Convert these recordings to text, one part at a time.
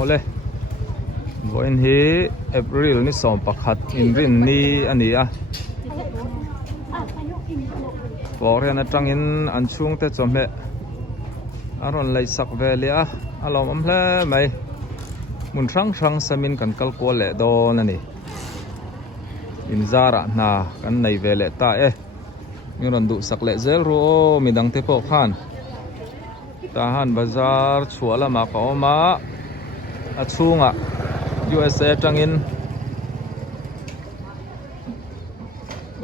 ole voin hi April ni som pakhat in rin ni ani a Florian atangin an chung te chome aron lei sak vele a alom am hle mai mun thang samin kan kal ko le don ani in zara na kan nei vele ta e mi ron du sak le zel ro midang te po khan tahan bazar chuala ma ka oma achunga USA tangin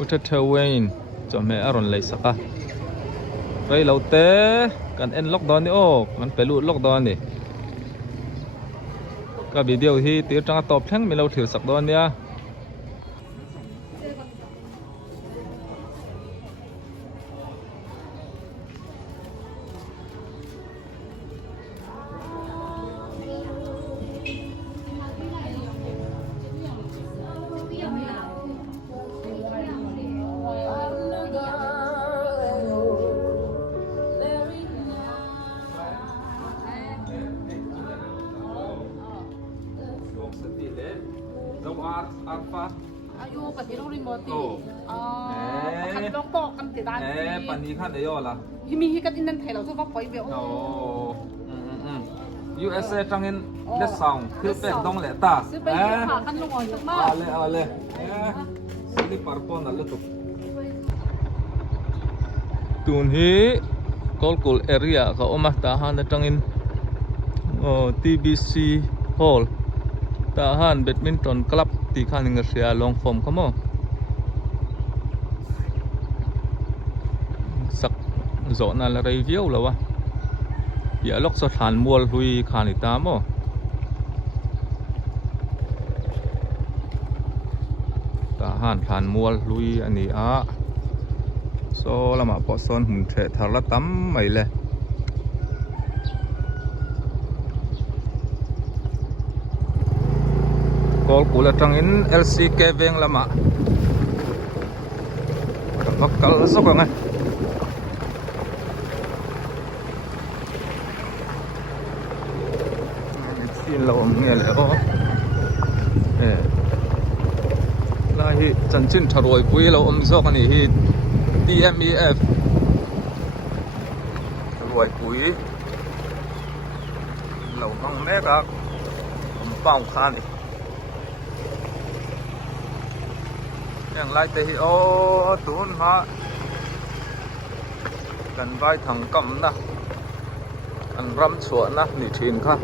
utathawain chome aron lei saka rei lote kan en lockdown ni o kan pelu lockdown ni ka video hi tir tanga top thleng mi lo thir sak don nia Arfa ayo pati lo remote kan lo pok kan ti dan pani khan de yo la himi hi kan inan thai lo so ba poi be USA tangin le soundคือเป็ดดงle ta ซื้อไปหากันลงอ่อนมาก ale sili parpon na lutuk tun hi kolkul area ka omah tahan tangin TBC hall tahan badminton club ti khan ngersia long form kamo sak zona la review lawa ya lok so than mual hui khan ita mo tahan than mual hui ani a so lama po son hun the tharla tam mai le kol kula tangin LCK veng lama bakal sokong xin lâu nghe lẽ o là hi chân chín thà rồi quý lâu sok này hi TMEF rồi quý lâu nong mé các bao khan này yang lai te hi o tun ha kan vai thang kam na an ram chua na ni thin kha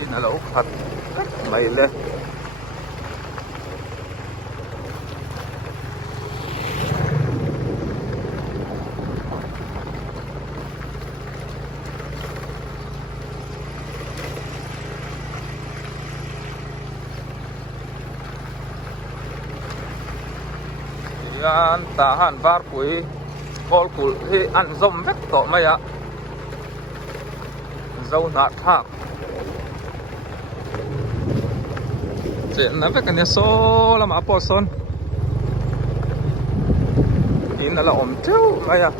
in alo khat mai le an tahan var pui kol kul hi an zom vek to mai a zo na thak chen na vek an so lama po son in ala om teu mai a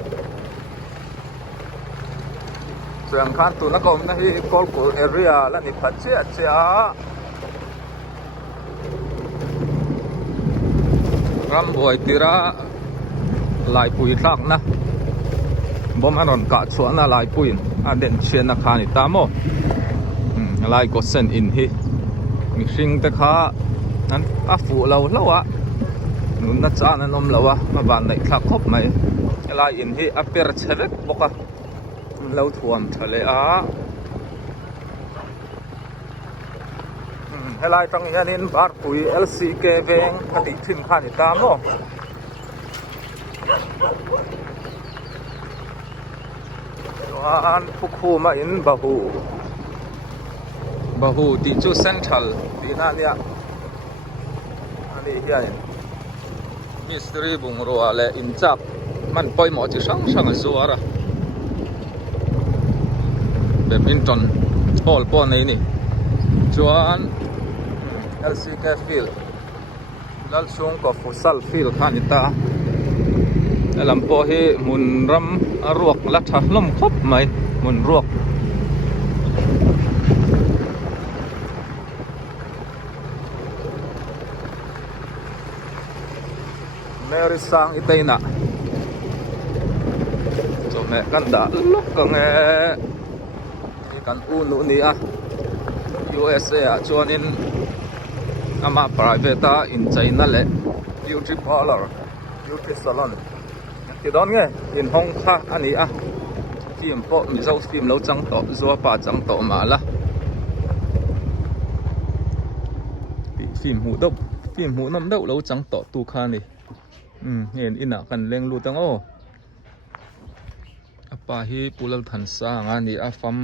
sang khan tu na kom na hi kol kul area la ni phat che cha ram boy tira lai pui thak na bom aron ka chuan na lai puin a den chen na khani ta mo lai ko sen in hi mi hring te kha an a fu lo a nun na cha na nom lo a ma ban nei thak khop mai lai in hi a per chevek boka lo thuam thale a helai tang hianin bar pui LCK veng khati thin khani ta mo an phukhu ma in bahu ti chu central ti na nia ani hian mystery bung ro ale in chap man poi mo chi sang zuara badminton hall po nei ni chuan LCK field lal chung ko futsal field khanita alam po hi mun ram aruak la tha hlom khop mai mun ruak Mary sang itaina cho mẹ kan da lúc kan kan ulu ni a USA a chuanin ama private in China le beauty parlor beauty salon ki don nge in hong kha ani a phim po mi zo phim lo chang to zo pa chang to ma la phim hu đâu phim hu nam đâu lâu trắng tỏ tu kha này hiện ina kan leng lu tang o apa hi pulal than sa nga ni afam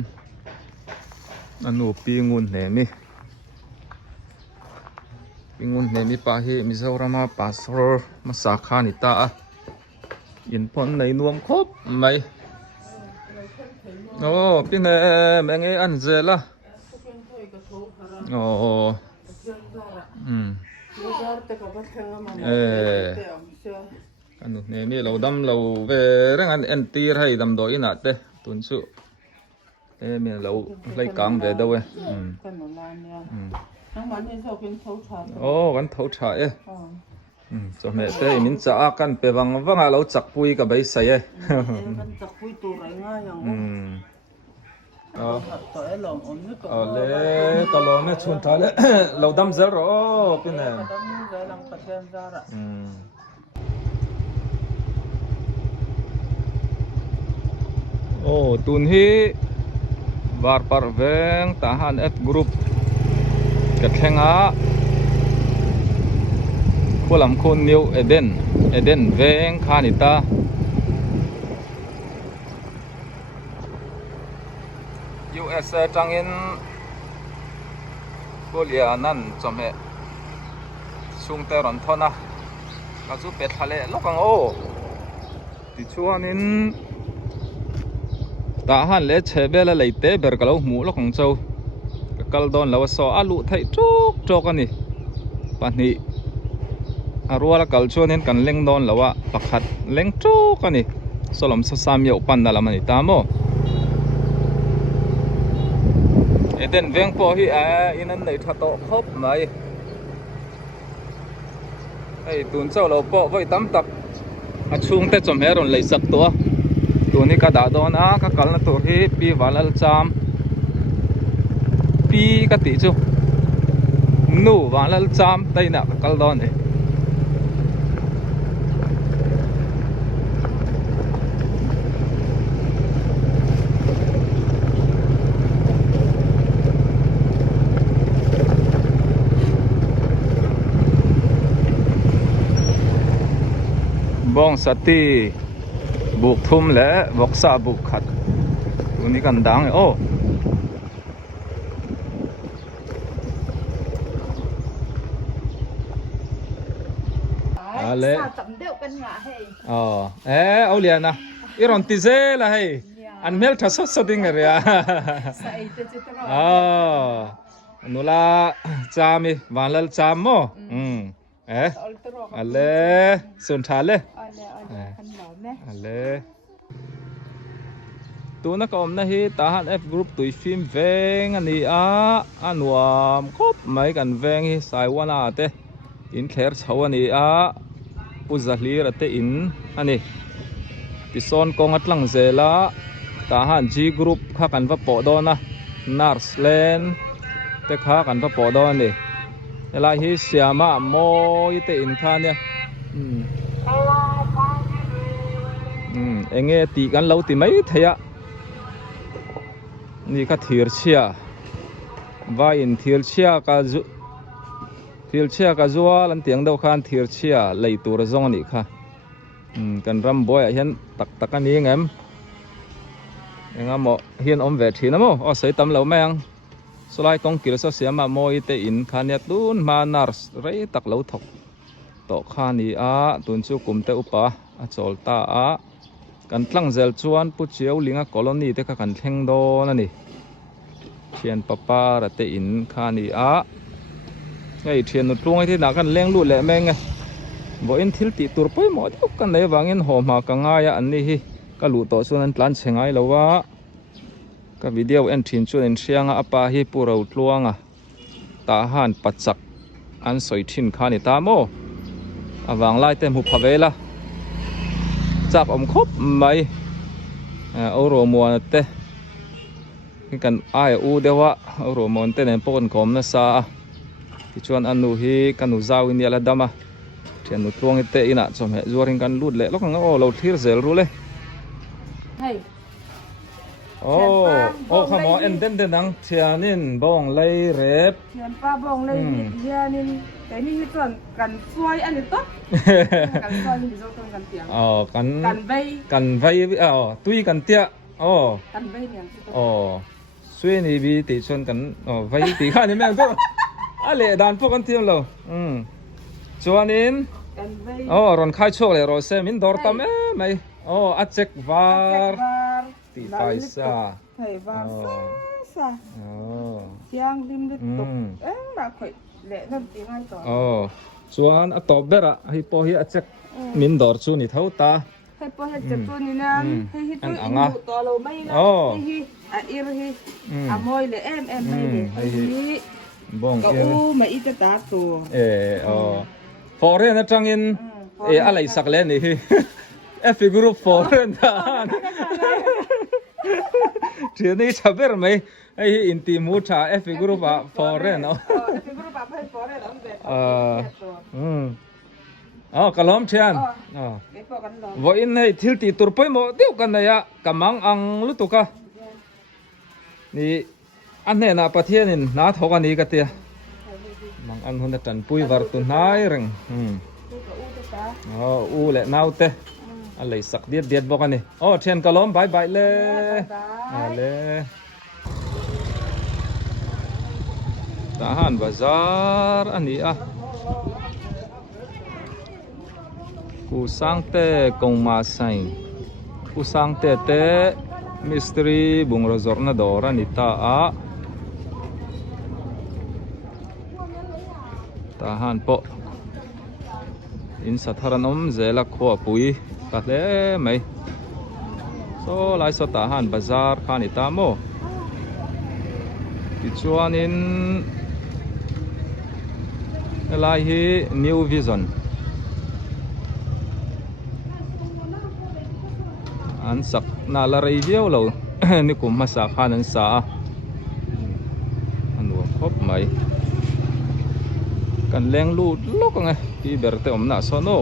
anu pingun ne mi pa hi Mizorama pastor masakha ni ta in pon nei nuam khop mai o pin menge an zela o anu ne mi lo dam lo ve rang an anti hai dam do ina te tun su mi lo lai kang ve do kan thau tha cho mẹ te min cha kan pe wang wanga lo chak pui ka bai sai le ka lo ne chun tha le lo dam zer ro pin ne tun hi var par veng tahan F group ka thenga kolam khon new eden veng khanita USA tangin Kolia nan chome sungte ron thona ka chu pet thale lokang o ti chuanin ta han le chebela leite ber kalo mu lokang chau kal don lawa so alu thai tuk tok ani pani arwala kal chuanin kan leng don lawa pakhat leng tuk ani solom so sam yo pan dala mani tamo eden veng po hi inan nei thato khop mai ai tun chau lo po voi tam tak a chung te chom heron lei sak to tuni ka da don ka kalna tur hi pi walal cham pi ka ti chu nu walal cham taina ka kal don e bong sati buk thum le boksa buk khat tuni kan dang o ale au lian na iron ti ze la hei an mel tha sot soting area nula chami walal cham mo ale sun thale ale tuna ka omna hi tahan F group tui film veng ani anuam khop mai kan veng hi saiwana te in kher chho ani puzahlir ate in ani tison kong atlang zela tahan G group kha kan va po dona Narsland te kha kan va po don ni ela hi siama moi te in kha ne enge ti kan lo ti mai theya ni ka thir chia va in thir chia ka zuwa lan tiang dau khan thir chia lei tur zong ni kha kan ram boy hian tak ani ngem engamo hian om ve thina mo o sei tam lo meng solai kong kil so siama moi te in khania tun manars rei tak lo thok to khani tun chu kum te upa a chol ta kan tlang zel chuan pu chiau linga colony te ka kan thleng do na ni thian papa ra te in khani ngai thian nu tlung thi na kan leng lu le meng bo in thil ti tur poi mo tuk kan nei wangin homa ka nga ya an ni hi ka lu to chuan an tlan chengai lowa ka video en thin chuan in hrianga apa hi puro tluanga ta han pachak an soi thin khani ta mo vàng lai tem hụp về là chạp ống khốp mấy euro mua tê kan ai u dewa euro mon te nen pon kom na sa ti chuan anu hi kanu zau in yala dama thian nu tuang te ina chom he zuaring kan lut le lok nga o lo thir zel ru le Hey. khamo en den nang thianin bong lei rep Thian pa bong lei hianin cái ni chuan kan suai ani tot kan suai ni zo tong kan tiang kan vei tui kan tia kan vei niang suy ni bi ti chuan kan vei ti kha ni meng to ale dan po kan tiam lo chuanin kan vei ron khai chok le ro se min dor tam mai a check var ti paisa thầy var sa tiang lim dit tok ba khoi le nan ti ngai to chuan a top bera hi po hi a check min dor chu ni thau ta hay po hay chep tu ni nan hay hi tu anga to lo mai na hi a ir hi a moi le em mai le hi bong ka u mai ita ta tu foreign na tangin alai sak le ni hi F group foreign ta thian ni chaber mai ai inti mu tha F group a foreign F group a foreign on be kalom thian vo in nei thil ti tur poi mo deu kan ya kamang ang lutuka ni an ne na pathianin na thoka ni ka tia mang an hun tan pui var tu nai reng u le naute alai sak diet bokani thian kalom bye bye le le tahan bazar ani ku sang te kong ma sai ku sang te mystery bung rozor na dora ni ta tahan po in satharan zela kho pui ta le mai so lai so tahan bazar khani ta mo ti chuan in lai hi new vision an sak na la rei viau lo ni kum ma sa khan an sa an wo khop mai kan leng lu lok nga pi berte om na so no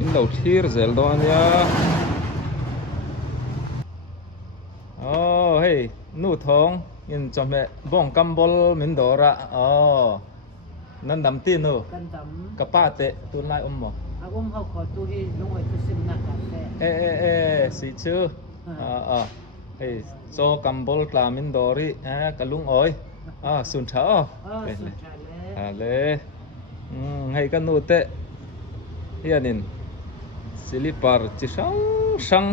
in lo thir zel do ania hey nu thong in chome bong kambol min dora nan dam tin no kan dam ka pa te tun lai mo hau kho tu hi lungoi tu sim na ka se si chu hey so kambol tla min dori kalung oi sun tha le hay kan nu te hianin silipar chi sang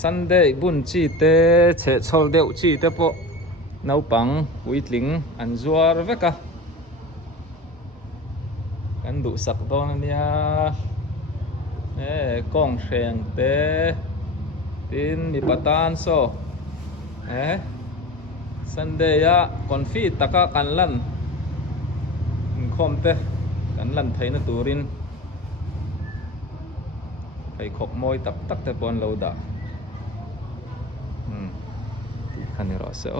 Sunday bun chi te che chol deu chi te po nau pang uitling an zuar veka kan du sak don ania kong seng te tin mi patan so Sunday ya konfi taka kan lan khom te kan lan thai na turin phải khóc môi tập tắc te pon lo da khani ro se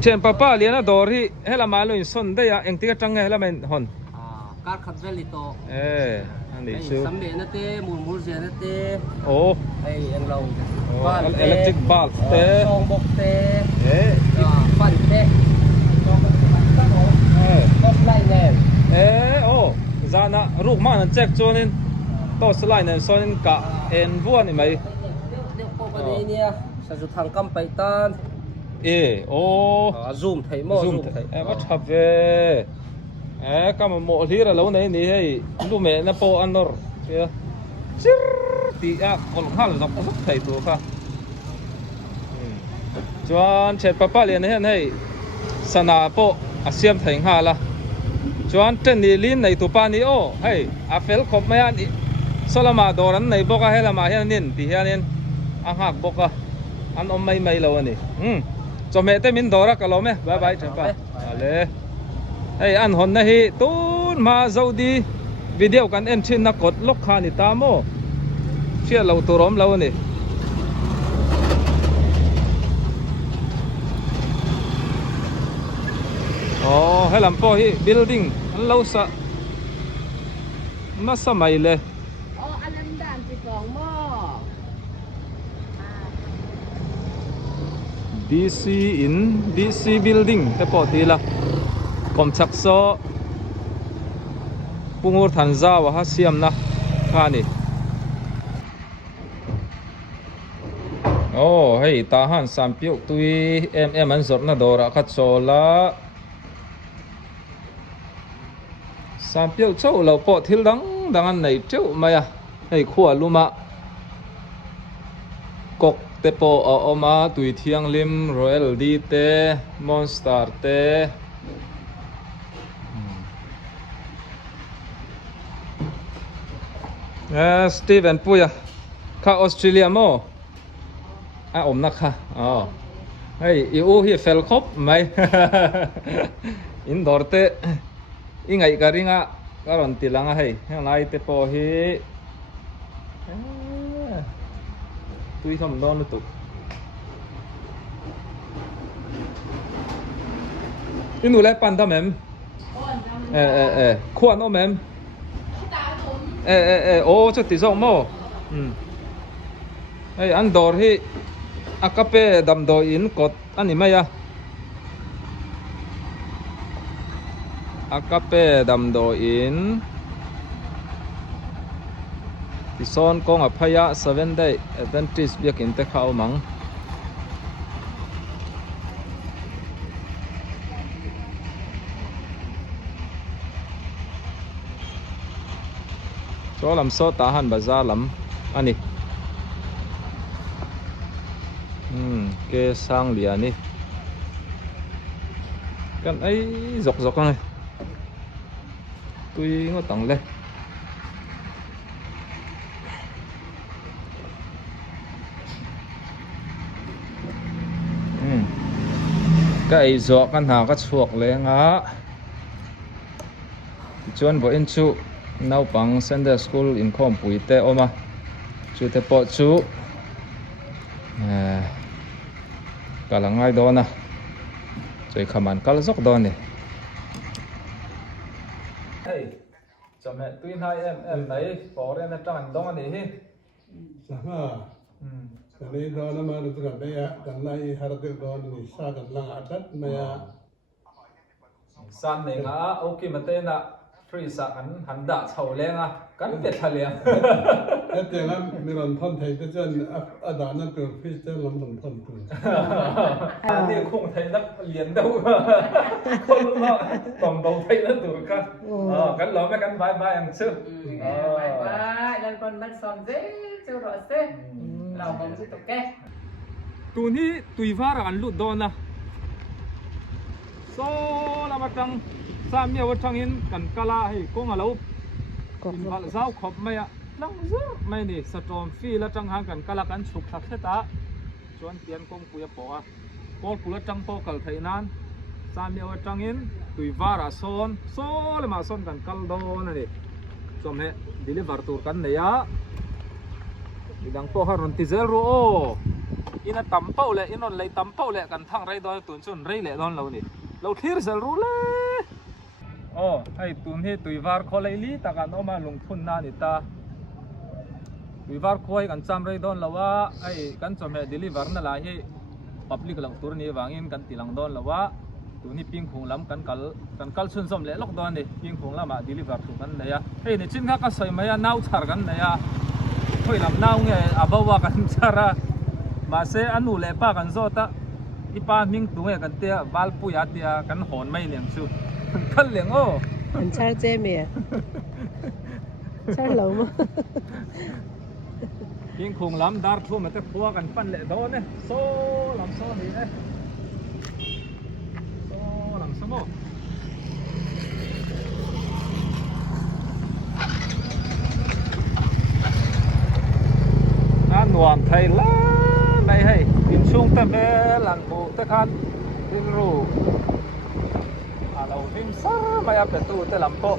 chen papa liana dori hela malo in son de ya eng tika tang hela men hon kar khat vel to ani chu sambe na te mur je na te ai en lo electric bulb te song bok te fan te top line ne zana ruk ma nan check chonin to slide nen sonin ka en vuan ni mai ko ka nei nia sa ju thang kam pai tan zoom thai mo zoom thai wat thap ve kam mo hlir lo nei ni hei lu me na po anor ya chir ti kol hal zok zok thai tu kha chuan chet papa lian hen hei sana po asiam thai nga la chuan ten ni lin nei tu pa ni hey a fel khop mai an solama doran nei boka helama hianin ti hianin ang hak boka an om mai lo ani chome te min dora ka lo me bye bye chapa ale hey an hon na hi tun ma zo di video kan en thin na kot lok kha ni ta mo chia lo turom lo ni hay làm po hi building an lo sa ma sa mai le anh đàn thì còn mò BC building te po ti la kom chak so pungur than za wa ha siam na kha ni hey ta han sam piu tui em an zor na dora kha chola sam piu chau lo po thil dang an nei cheu maya hey khua luma kok te po oma tui thiang lim royal d te monster te Steven puya kha Australia mo om na kha hey iu hi fel khop mai indoor te ingai ka ringa karon tilanga hey lai te po hi tui thom don tu inu le pan da mem khuan o mem ô cho tí rộng mô hey ăn đor hi akape đầm đồi in cột anh em à akape đầm đồi in thì son con ở phaya 7 day Adventist việc in te khao mắng cho làm so tahan bazaar lam ani ke sang lia ni kan ai dọc này tui ngó tầng lên cái dọc kan ha cái chuộc lên á chuan bo in chu nau pang Sunday school in khom pui te oma chu te po chu kalangai do na choi khaman kal zok do ni hey chome twin hai em nei por en tang dong ani hi sama kali do na ma du kan be ya kan lai har de do ni sa kan lang atat me ya san nei nga okay mate na free sa kan handa chau lenga kan pe thalia te ngam mi ron thon thei te chen ada na tu fi te lam lam thon tu ni khong thei nak lien đâu khol lo tong bầu thei na tu kan lo me kan bai ang chu bai lan kon man son dễ châu rõ xe nào không biết tục ke tu ni tui var an lu do na so la matang sa mi wa changin kan kala hi kong alo in wal zau khop mai lang zur mai ni satrom fi la chang hang kan kala kan chuk thak theta chuan tian kong puya po a pol pula chang po kal thainan sa mi wa changin tui vara son so le ma son kan kal do na ni chom he deliver tur kan ne ya idang po haron ti zel ro o ina tampau le inon lei tampau le kan thang rai do tun chun rei le don lo ni lo thir zel ru le hay tun hi tui var kholei li takan oma lungthun na ni ta tui var khoi kan cham rei don lawa ai kan chom he deliver na la hi public lang tur ni wangin kan tilang don lawa tuni ping khung lam kan kal chun som le lok don ni ping khung lama deliver thu kan neya hey ni chin kha ka soi maya nau thar kan neya khoi lam nau nge abawa kan chara ma se anu le pa kan zo ta ipa ming tu nge kan te wal pu ya tia kan hon mai leng chu kan leng o anh char che me char lo mà ping khung lam dar thu ma te khua kan pan le do ne so lam so ni ne so lam so mo an nuam thai la mai hay in chung ta be lan bu ta khan tin ru lâu phim sao mà áp tu tới làm po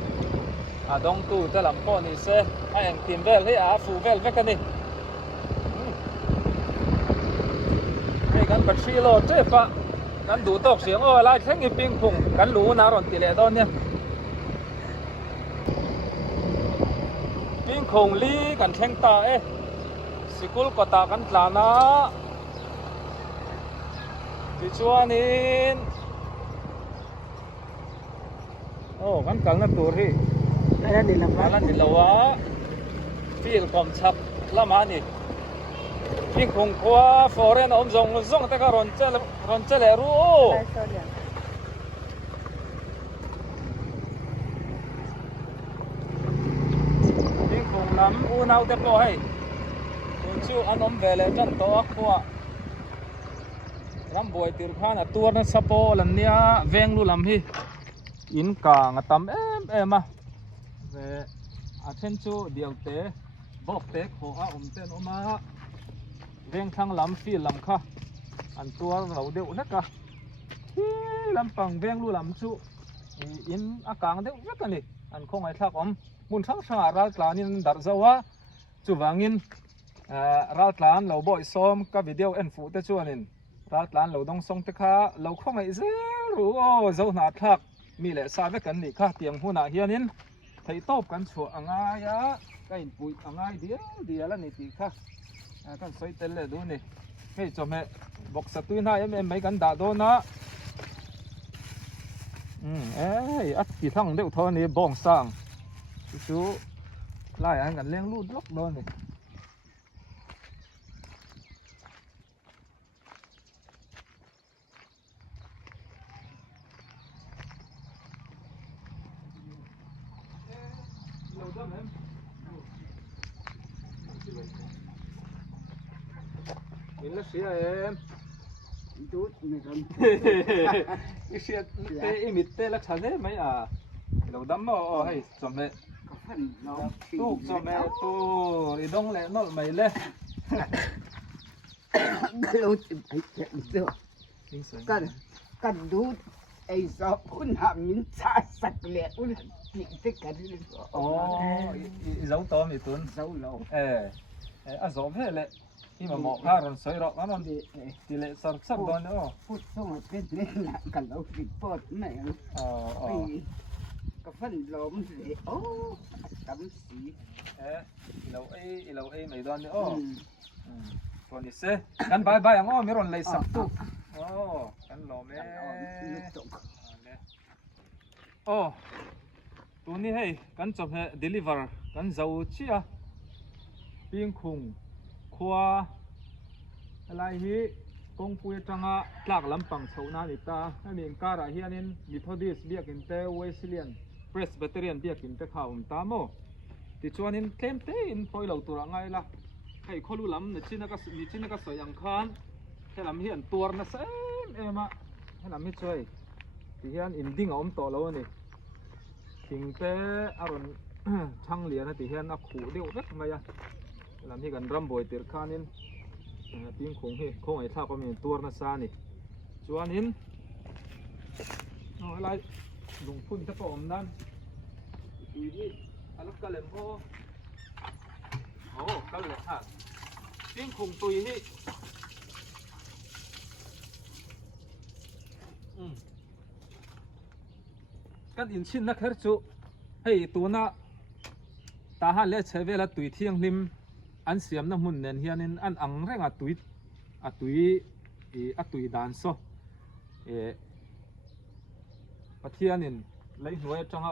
đông tu tới làm po này sẽ anh tìm về lấy phụ về cái này cái gắn bật xì lô chế pa gắn đủ tốc xiềng lại thấy cái pin khung gắn lú nào rồi tỷ lệ đó nha pin khung li gắn thanh ta school có ta gắn là nó thì cho nên kan kal na tur hi Ada di lambat. ala ni lawa fil kom chap lama ni ping khong kwa foreign om zong ta ka ron chele ru ping khong lam u nau te po hai kun chu an om vele chan to akwa ram boy tir khana tur na sapo lan nia veng lu lam hi in ka nga tam em về chen chu dial te bok te kho a ten oma veng thang lam fi lam kha an tua lo deu na ka hi lam pang veng lu lam chu in akang deu vek ani an khong ai thak om mun thang sa ral tlanin dar zawa chu wangin ral tlan lo boy som ka video en fu te chu anin ral tlan lo dong song te kha lo khong ai zero zo na thak mi le sa ve kan ni kha tiang huna hianin thei top kan chu anga ya kai pui anga dia la ni ti kha kan soi tel le du ni hei chome bok sa tu na em mai kan da do na at ti thang deu tho ni bong sang chu lai an kan leng lu lok do ni in la sia em Tut ni kan. cái sia te imit te la chale mai lo dam mo hay chome Kapan no. tu chome tu idong le nol mai le Kalau ai tu. Kan du ai so un ha min cha sak le un ni te kan ni. dấu to mi tun Sau lo. zo ve le ima mo ha ron soi ro anon ti le sar don no Put so ma te le la kan lo ki pot mai. Kapan lo mi tam si. Ilaw ai mai don ni còn đi xe gắn bài bài ang mi ron lấy sập tu gắn lò mẹ tu ni hay gắn chụp hệ deliver gắn dầu chia pin khung khoa lại hi công phu tranga tlak lampang chhona ni ta ani kara hianin Methodist biakin te Wesleyan Presbyterian biakin te khawm ta mo ti chuanin tlem te in poilo tura ngai la cái khâu lam nè china cái sợi yang khan cái làm hiện tuor na sai em ạ cái làm hết chơi thì hiện in ding om to lâu này thình te aron thang liền thì hiện nó khủ điệu rất ngay à làm hi gần ram boy tir khanin tiếng khung ấy thao có miền tuor na sa này chuan in nó lại dùng phun thắp om nan thì đi alak kalem ho cái lệ ha tiếng khùng tùy hi cái in xin nó khэр chú hay tu na ta han lệ chơi về là tùy thiêng lim ăn xiêm nó mun nền hiền nên ăn ăn reng tùy đàn so bắt hiền nên lấy nuôi trong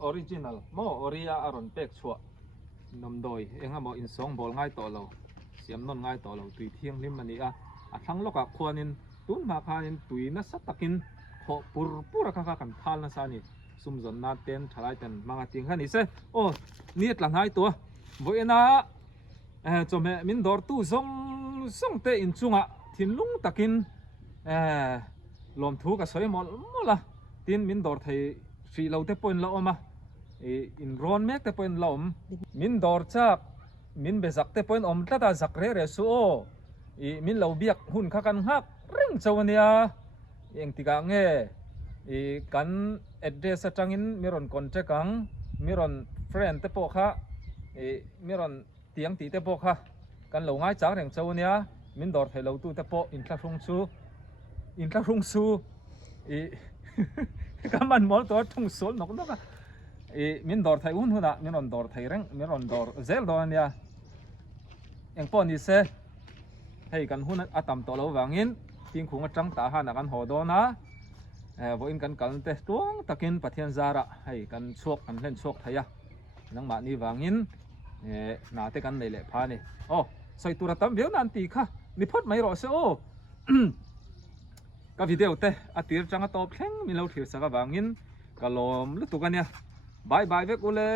original mo oria aron pek chua nằm đồi em ham in song bol ngay to lâu xiêm non ngay to lâu tùy thiêng lim mani thang lok khoan in tun ma khan tùy na sát takin họ pura kha kan phal na sa ni sum zon na ten thalai ten manga ting khan ise niat lang hai to voina cho me min dor tu zong te in chunga thin lung takin lom thu ka soi mola tin min dor thei free lo te point lo ma in ron mek te point lom min dor chak min bezak te point om tata zak re su min lo biak hun kha kan hak ring chawnia eng tika nge kan address atangin miron contact ang miron friend te po kha miron tiang ti te po kha kan lo ngai chang reng chau nia min dor thai lo tu te po in tla rung su kaman mol to thung sol nok nok min dor thai un huna miron dor thai reng miron dor zel do nia eng pon ni se hei kan hun atam to lo wangin ting khung atang ta ha na kan ho do na bo in kan kaln te tuang takin pathian zara hei kan chuak kan hlen chuak thaya nang ma ni wangin na te kan nei le pha ni soi tura tam veu nan ti kha ni phot mai ro se ka video te atir changa top thleng mi lo thir saka wangin kalom lu tu kan ya bye bye ve kule